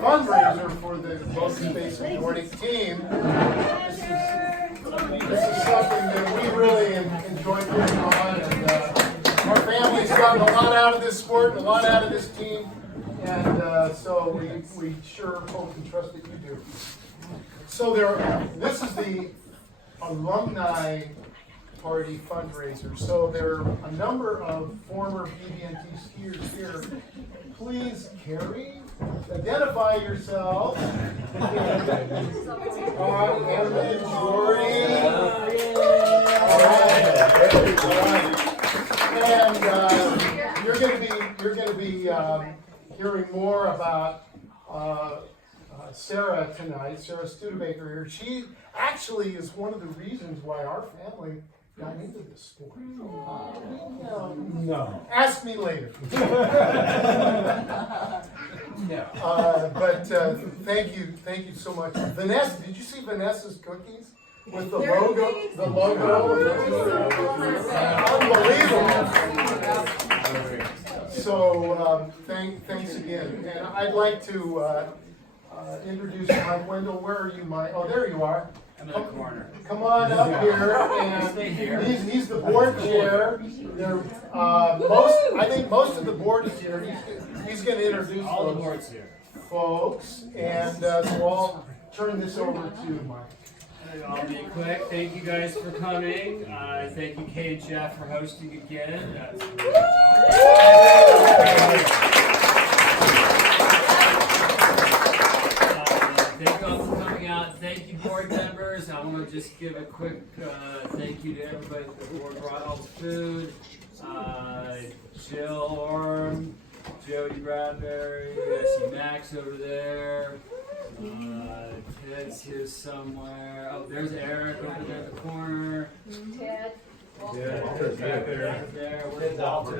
fundraiser for the Both Space and Nordic team. This is something that we really enjoy putting on, and our family's gotten a lot out of this sport, a lot out of this team, and so we sure hope and trust that you do. So this is the Alumni Party fundraiser. So there are a number of former BBNT skiers here. Please, Carrie, identify yourself. Emily, Jordy. All right. And you're going to be hearing more about Sarah tonight. Sarah Studebaker here. She actually is one of the reasons why our family got into this sport. No. Ask me later. But thank you so much. Vanessa, did you see Vanessa's cookies with the logo? The logo. Unbelievable. So thanks again. And I'd like to introduce Mike Wendell. Where are you, Mike? Oh, there you are. I'm in the corner. Come on up here, and he's the board chair. I think most of the board is here. He's going to introduce all the boards here, folks, and so I'll turn this over to Mike. I'll be quick. Thank you guys for coming. Thank you, Kay and Jeff, for hosting again. Thank you all for coming out. Thank you, board members. I want to just give a quick thank you to everybody at the board brought all the food. Jill Orm, Jody Bradbury, I see Max over there. Ted's here somewhere. Oh, there's Eric over there in the corner. Ted. Ted's back there. Where's Walter?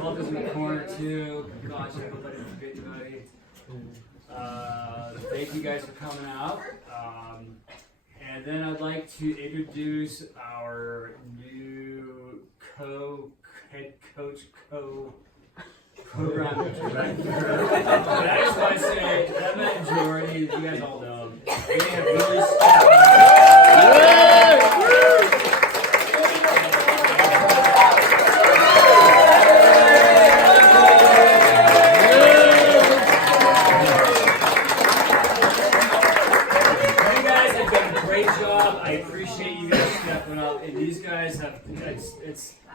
Walter's in the corner too. Gosh, I hope I didn't forget anybody. Thank you guys for coming out. And then I'd like to introduce our new head coach, program director. But I just want to say, Emma and Jordy, you guys all know them. They have really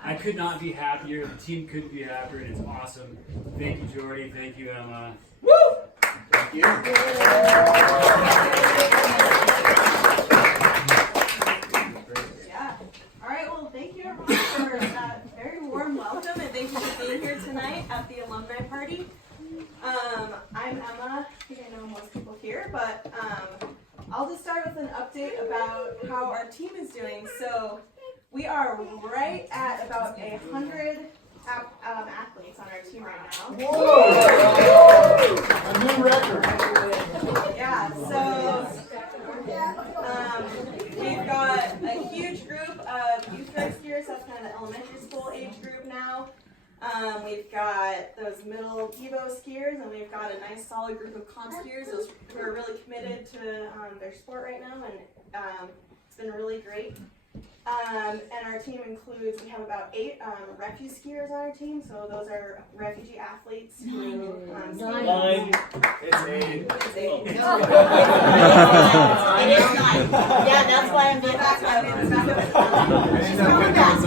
I could not be happier. The team couldn't be happier, and it's awesome. Thank you, Jordy. Thank you, Emma. Woo! Thank you. Yeah. All right. Well, thank you everyone for that very warm welcome, and thank you for being here tonight at the alumni party. I'm Emma. I think I know most people here, but I'll just start with an update about how our team is doing. So. We are right at about 100 athletes on our team right now. Whoa! A new record. Yeah, so we've got a huge group of youth road skiers. That's kind of the elementary school age group now. We've got those middle Evo skiers, and we've got a nice solid group of comp skiers who are really committed to their sport right now, and it's been really great. And our team includes, we have about 8 refugee skiers on our team, so those are refugee athletes who It's 8. It's 8. It is 9. Yeah, that's why I'm back up. She's coming back.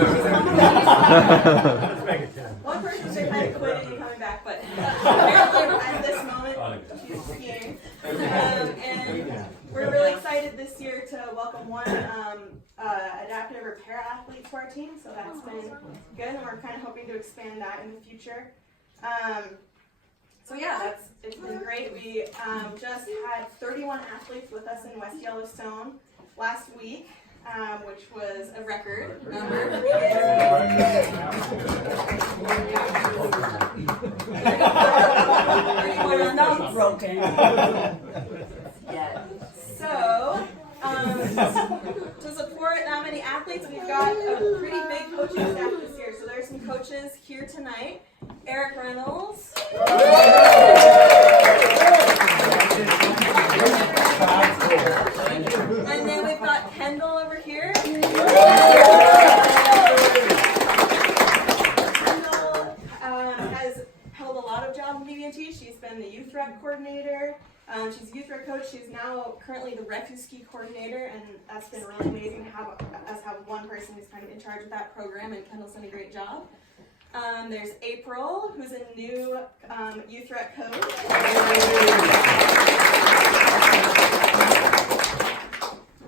One person said kind of quit and you're coming back, but apparently at this moment she's skiing. And we're really excited this year to welcome one adaptive repair athlete to our team, so that's been good, and we're kind of hoping to expand that in the future. So yeah, it's been great. We just had 31 athletes with us in West Yellowstone last week, which was a record number. We're not broken. Yeah. So, to support that many athletes, we've got a pretty big coaching staff this year. So there's some coaches here tonight. Eric Reynolds. been the youth rec coordinator. She's a youth rec coach. She's now currently the refuse ski coordinator, and that's been really amazing to have us have one person who's kind of in charge of that program, and Kendall's done a great job. There's April, who's a new youth rec coach.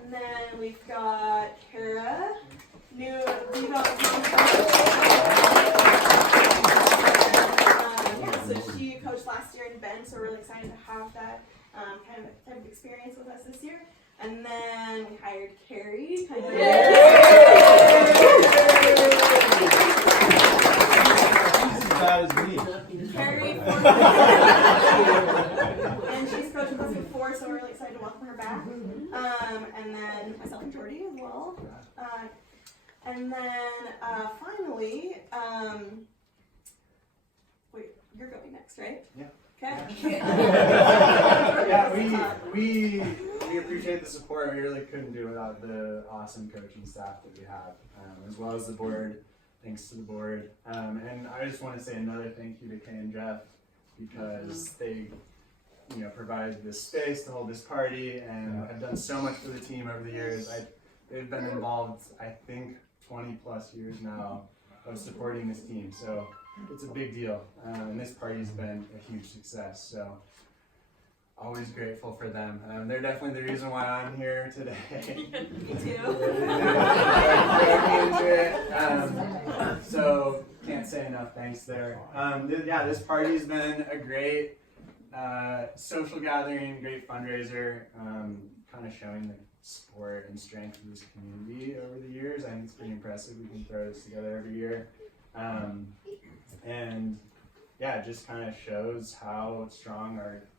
And then we've got Kara, new Viva so she coached last year in Bend, so we're really excited to have that kind of type of experience with us this year. And then we hired Carrie. Carrie, and she's coached with us before, so we're really excited to welcome her back. And then myself and Jordy as well. And then finally, wait, you're going next, right? Yeah. Okay. Yeah, we appreciate the support. We really couldn't do it without the awesome coaching staff that we have, as well as the board. Thanks to the board. And I just want to say another thank you to Kay and Jeff, because they, provided this space to hold this party, and have done so much for the team over the years. They've been involved, I think, 20 plus years now of supporting this team. So it's a big deal, and this party's been a huge success, so always grateful for them. They're definitely the reason why I'm here today. Me too. So can't say enough thanks there. This party's been a great social gathering, great fundraiser, kind of showing the support and strength of this community over the years. I think it's pretty impressive. We can throw this together every year. And yeah, it just kind of shows how strong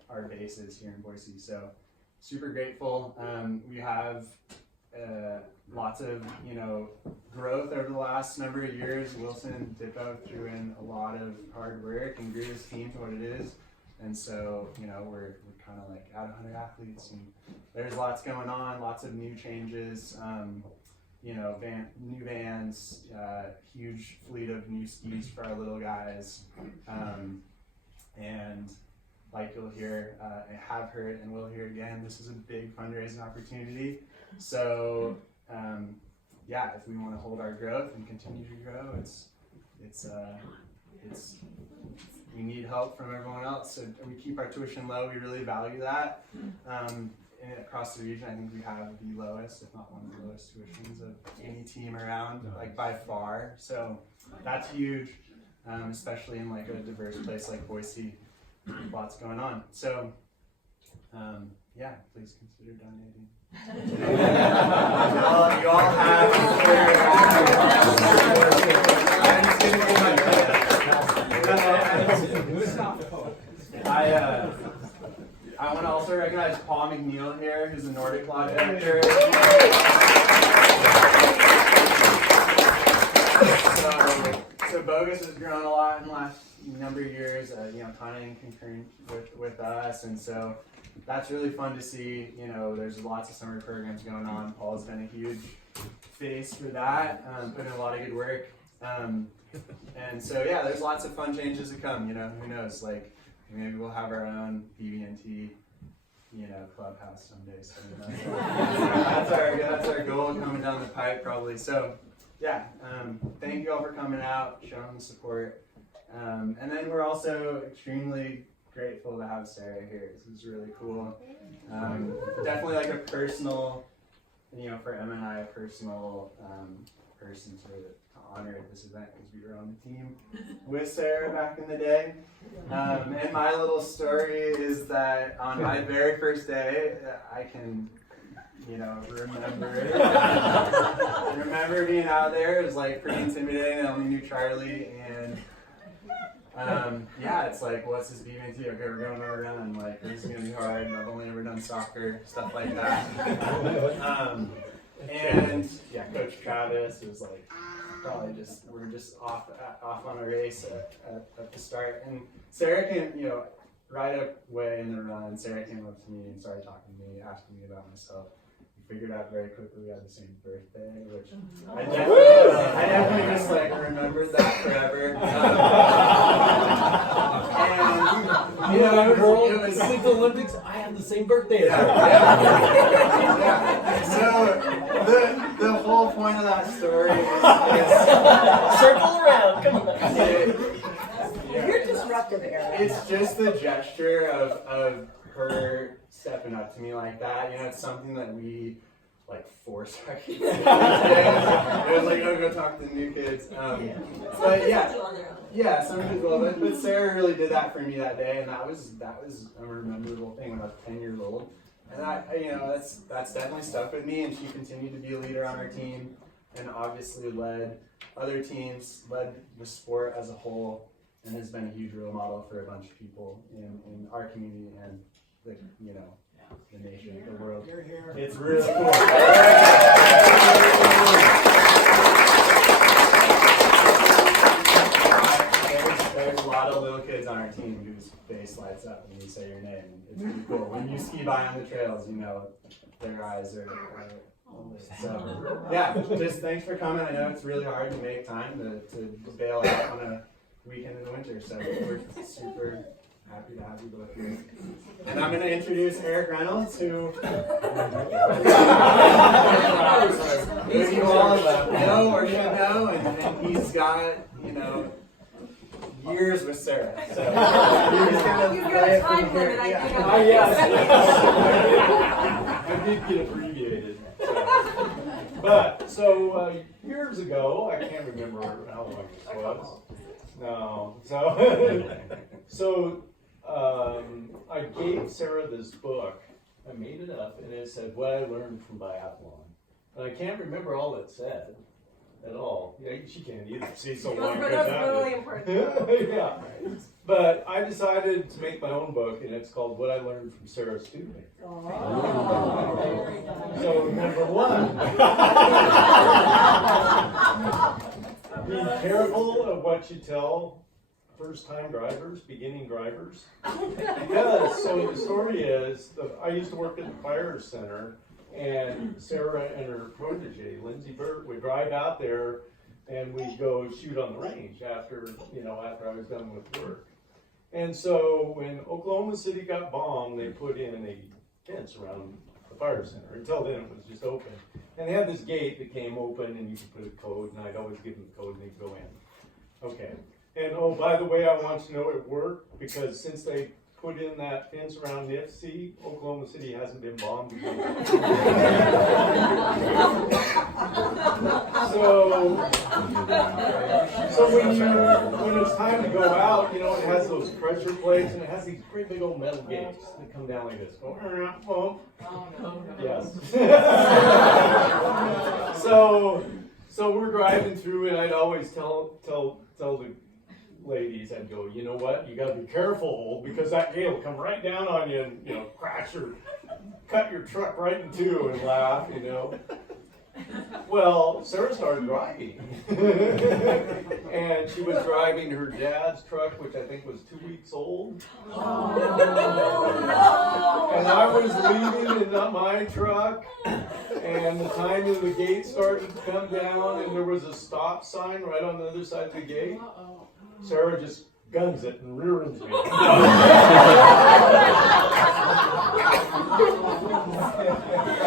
our base is here in Boise. So super grateful. We have lots of growth over the last number of years. Wilson and Dippo threw in a lot of hard work and grew his team to what it is. And so we're kind of like out of 100 athletes, and there's lots going on, lots of new changes. New vans, huge fleet of new skis for our little guys, and like you'll hear, I have heard and will hear again, this is a big fundraising opportunity. So if we want to hold our growth and continue to grow, we need help from everyone else. So we keep our tuition low. We really value that. Across the region, I think we have the lowest, if not one of the lowest tuitions of any team around, like by far. So that's huge, especially in like a diverse place like Boise. Lots going on. So please consider donating. you all have. I want to also recognize Paul McNeil here, who's a Nordic Law director. So Bogus has grown a lot in the last number of years, kind of in concurrent with us, and so that's really fun to see. There's lots of summer programs going on. Paul's been a huge face for that, put in a lot of good work. And so there's lots of fun changes to come. Who knows? Like maybe we'll have our own BBNT, clubhouse someday. So that's our goal coming down the pipe probably. So thank you all for coming out, showing the support. And then we're also extremely grateful to have Sarah here. This is really cool. Definitely like a personal, for Emma and I, a personal person to honor at this event, because we were on the team with Sarah back in the day. And my little story is that on my very first day, I can, remember being out there. It was like pretty intimidating. I only knew Charlie, and it's like, what's this BBNT? Okay, we're going on a run. Like, this is gonna be hard. I've only ever done soccer, stuff like that. Coach Travis was like, we're just off on a race at the start, and Sarah came, right away in the run. Sarah came up to me and started talking to me, asking me about myself, figured out very quickly we had the same birthday, which I definitely just like remembered that forever. And you know, it was the Olympics. I have the same birthday. So the whole point of that story is Circle around, come on. You're disruptive, Eric. it's just the gesture of her stepping up to me like that. You know, it's something that we like force our kids to do. It was like, oh, go talk to the new kids. But yeah, some kids will. But Sarah really did that for me that day, and that was a memorable thing when I was 10 years old. And that's definitely stuck with me. And she continued to be a leader on our team, and obviously led other teams, led the sport as a whole, and has been a huge role model for a bunch of people in our community and the nation, the world. It's really cool. There's a lot of little kids on our team whose face lights up when you say your name. It's pretty cool. When you ski by on the trails, you know their eyes are so yeah, just thanks for coming. I know it's really hard to make time to bail out on a weekend in the winter, so we're super happy to have you both here. And I'm going to introduce Eric Reynolds, who you all know or should know, and he's got, years with Sarah. So he's going to play it from here. I did get abbreviated. But, so years ago, I can't remember how long this was. No. So I gave Sarah this book. I made it up, and it said what I learned from biathlon. And I can't remember all it said at all. Yeah, she can't either. She's so long. But that's really important. Yeah. But I decided to make my own book, and it's called What I Learned from Sarah's Student. So number one, be careful of what you tell first-time drivers, beginning drivers. Because, so the story is, I used to work at the fire center, and Sarah and her protege, Lindsay Burt, would drive out there, and we'd go shoot on the range after I was done with work. And so when Oklahoma City got bombed, they put in a fence around the fire center. Until then, it was just open. And they had this gate that came open, and you could put a code, and I'd always give them the code, and they'd go in. Okay. And oh, by the way, I want to know it worked, because since they put in that fence around NIFC, Oklahoma City hasn't been bombed again. So when it's time to go out, it has those pressure plates, and it has these great big old metal gates that come down like this. Go, yes. So we're driving through, and I'd always tell the ladies, I'd go, you know what, you gotta be careful, because that gate will come right down on you and, crash or cut your truck right in two, and laugh, Well, Sarah started driving. And she was driving her dad's truck, which I think was 2 weeks old. Oh, no. And I was leaving in my truck, and the time of the gate started to come down, and there was a stop sign right on the other side of the gate. Sarah just guns it and rear ends me.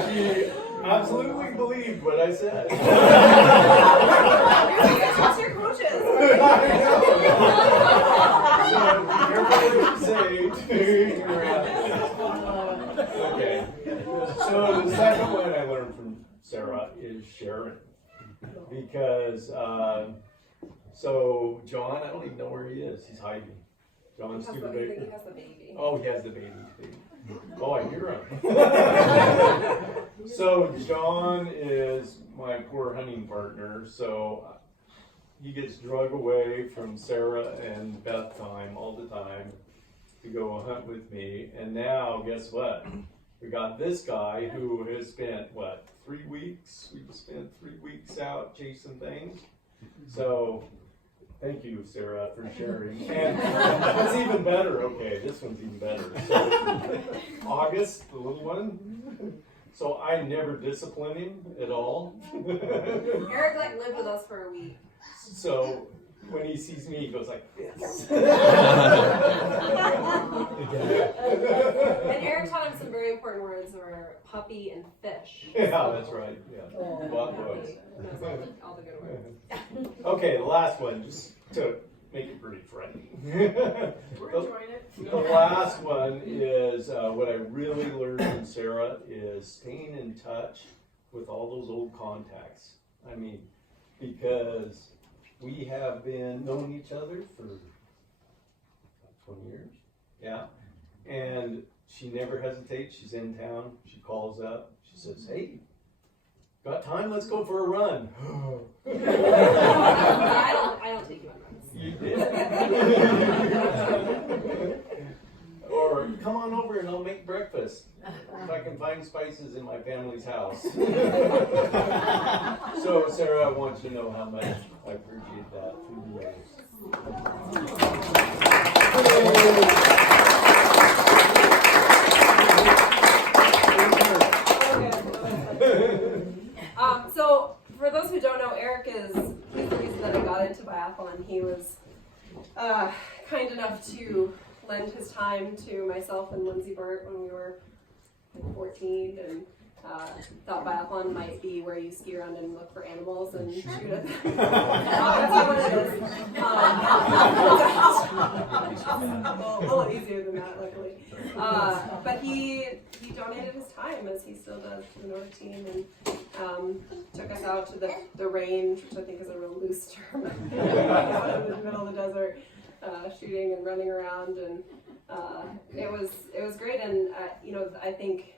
She absolutely believed what I said. Trust your coaches. I know. So, everybody okay. So the second one I learned from Sarah is sharing. Because so John, I don't even know where he is. He's hiding. John's too big. He has the baby. Oh, he has the baby. Oh, I hear him. So John is my poor hunting partner. So he gets drug away from Sarah and Beth time all the time to go hunt with me. And now, guess what? We got this guy who has spent 3 weeks? We just spent 3 weeks out chasing things. So thank you, Sarah, for sharing. And what's even better, okay, this one's even better. So August, the little one. So I never discipline him at all. Eric like lived with us for a week. So when he sees me, he goes like this. And Eric taught him some very important words were puppy and fish. Yeah, that's right. Yeah. What He was? knows all the good words. Okay, the last one, just to make it pretty friendly. We're enjoying it. The last one is what I really learned from Sarah is staying in touch with all those old contacts. I mean, because we have been knowing each other for 20 years, yeah. And she never hesitates. She's in town. She calls up. She says, "Hey, got time? Let's go for a run." I don't take you on runs. You did. Or come on over and I'll make breakfast. If I can find spices in my family's house. So Sarah, I want you to know how much I appreciate that through the years. So for those who don't know, he's the reason that I got into biathlon. He was kind enough to lend his time to myself and Lindsay Burt when we were 14 and thought biathlon might be where you ski around and look for animals and shoot at them. That's not what it is. A little easier than that, luckily. But he donated his time, as he still does, to the Nordic team, and took us out to the range, which I think is a real loose term, in the middle of the desert, shooting and running around, and it was great. And I think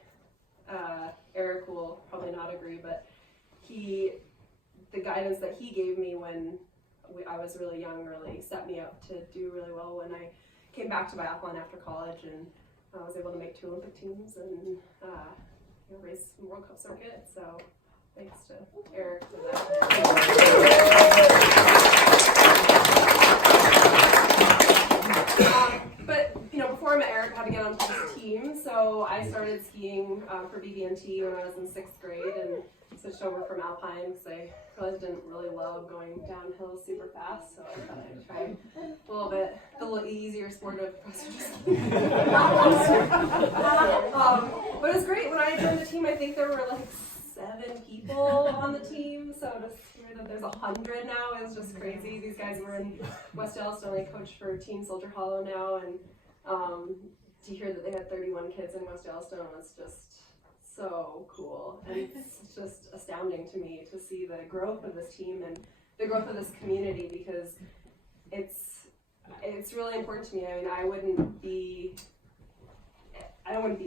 Eric will probably not agree, but the guidance that he gave me when I was really young really set me up to do really well when I came back to biathlon after college, and I was able to make 2 Olympic teams and race the World Cup circuit. So thanks to Eric for that. But before I met Eric, I had to get onto this team, so I started skiing for BBNT when I was in 6th grade and switched over from Alpine because I realized I didn't really love going downhill super fast, so I thought I'd try a little easier sport of cross-country skiing. But it was great. When I joined the team, I think there were like 7 people on the team, so to hear that there's 100 now is just crazy. These guys were in West Yellowstone. I coach for Team Soldier Hollow now, and to hear that they had 31 kids in West Yellowstone was just so cool. And it's just astounding to me to see the growth of this team and the growth of this community, because it's really important to me. I mean, I wouldn't be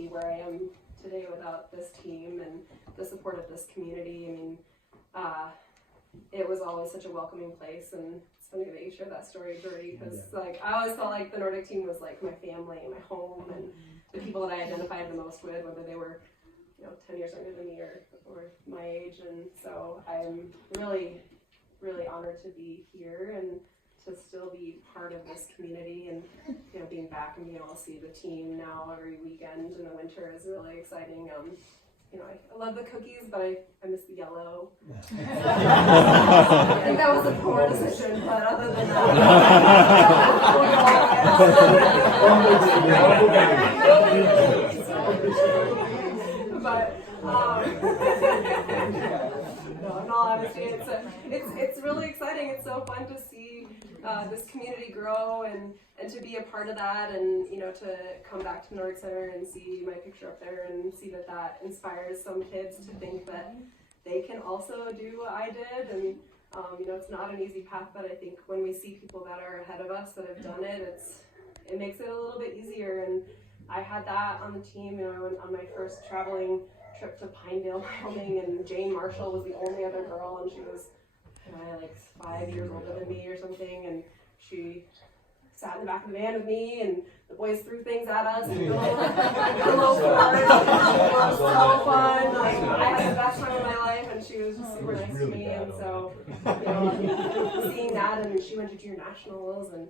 where I am today without this team and the support of this community. I mean, it was always such a welcoming place, and it's funny that you share that story, Gertie, because I always felt like the Nordic team was like my family, my home, and the people that I identified the most with, whether they were 10 years younger than me or my age. And so I'm really, really honored to be here and to still be part of this community, and being back and being able to see the team now every weekend in the winter is really exciting. I love the cookies, but I miss the yellow. I think that was a poor decision, but other than that. But no, in all honesty, it's really exciting. It's so fun to see this community grow and to be a part of that, and to come back to Nordic Center and see my picture up there and see that inspires some kids to think that they can also do what I did. And it's not an easy path, but I think when we see people that are ahead of us that have done it, it makes it a little bit easier. And I had that on the team. I went on my first traveling trip to Pinedale, Wyoming, and Jane Marshall was the only other girl, and she was like 5 years older than me or something, and she sat in the back of the van with me, and the boys threw things at us and little cards. It was so fun. I had the best time of my life, and she was just super nice to me. And so, seeing that, and she went to junior nationals, and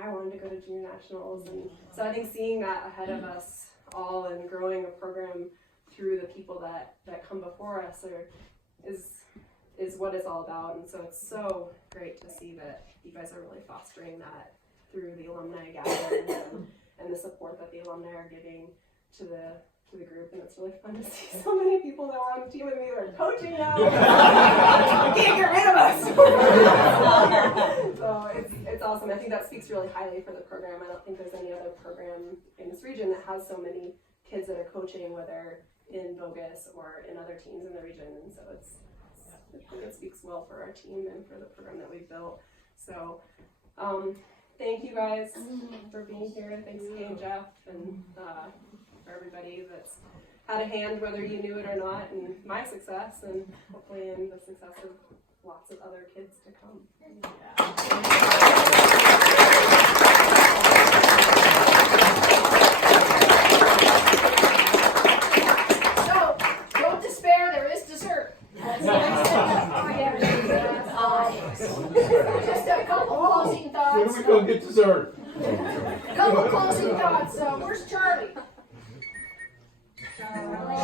I wanted to go to junior nationals, and so I think seeing that ahead of us all and growing a program through the people that come before us is what it's all about. And so it's so great to see that you guys are really fostering that through the alumni gathering and the support that the alumni are giving to the group. And it's really fun to see so many people that were on the team with me that are coaching now. Can't get rid of us. So it's awesome. I think that speaks really highly for the program. I don't think there's any other program in this region that has so many kids that are coaching, whether in Bogus or in other teams in the region. And so it speaks well for our team and for the program that we've built. So thank you guys for being here. Thanks Kay and Jeff and for everybody that's had a hand, whether you knew it or not, in my success and hopefully in the success of lots of other kids to come. So, don't despair, there is dessert. Just a couple closing thoughts. When do we go get dessert? Couple closing thoughts. Where's Charlie?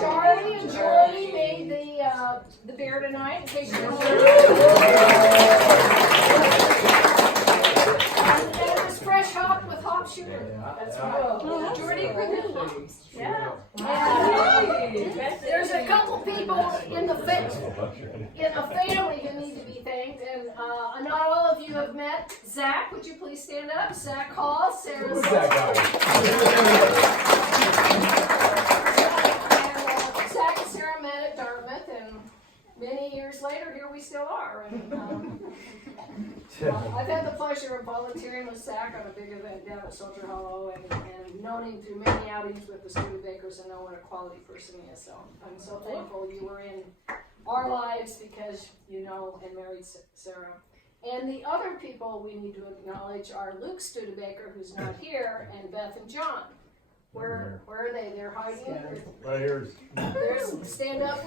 Charlie and Julie made the beer tonight, in case you don't know. And it was fresh hopped with hop sugar. That's right. Jordy Griffin hops. Yeah. And there's a couple people in the family who need to be thanked, and not all of you have met Zach. Would you please stand up? Zach Hall, Sarah's husband. Zach and Sarah met at Dartmouth, and many years later, here we still are. And, I've had the pleasure of volunteering with Zach on a big event down at Soldier Hollow, and known him through many outings with the Studebakers, and know what a quality person he is. So I'm so thankful you were in our lives because you know and married Sarah. And the other people we need to acknowledge are Luke Studebaker, who's not here, and Beth and John. Where are they? They're hiding. Right here. There's stand up.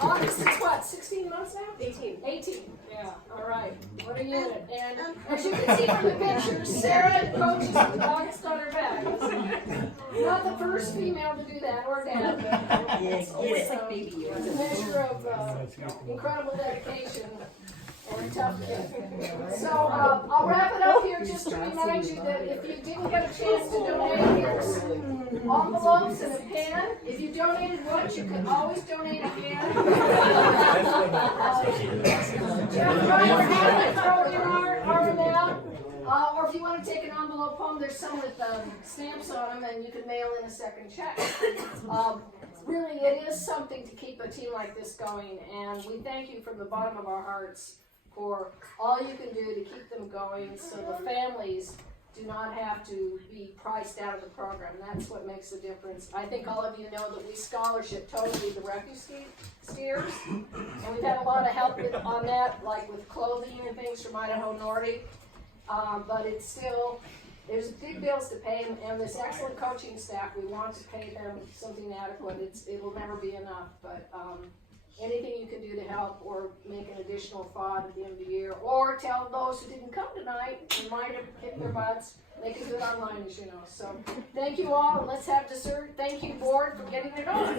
August is what? 16 months now? 18. 18. Yeah. All right. What a unit. And as you can see from the pictures, Sarah coaches with August on her back. Not the first female to do that, or dad. It's a measure of incredible dedication. And a tough kid. So I'll wrap it up here just to remind you that if you didn't get a chance to donate, here's envelopes and a pen. If you donated once, you can always donate again. Jeff Ryder had to throw in our amount. Or if you want to take an envelope home, there's some with stamps on them, and you can mail in a second check. Really, it is something to keep a team like this going, and we thank you from the bottom of our hearts for all you can do to keep them going so the families do not have to be priced out of the program. That's what makes the difference. I think all of you know that we scholarship totally the refugee skiers, and we've had a lot of help on that, like with clothing and things from Idaho Nordic, but it's still, there's big bills to pay, and this excellent coaching staff, we want to pay them something adequate. It'll never be enough, but anything you can do to help or make an additional thought at the end of the year, or tell those who didn't come tonight, remind them, kick their butts, they can do it online, as you know. So thank you all, and let's have dessert. Thank you, board, for getting it on.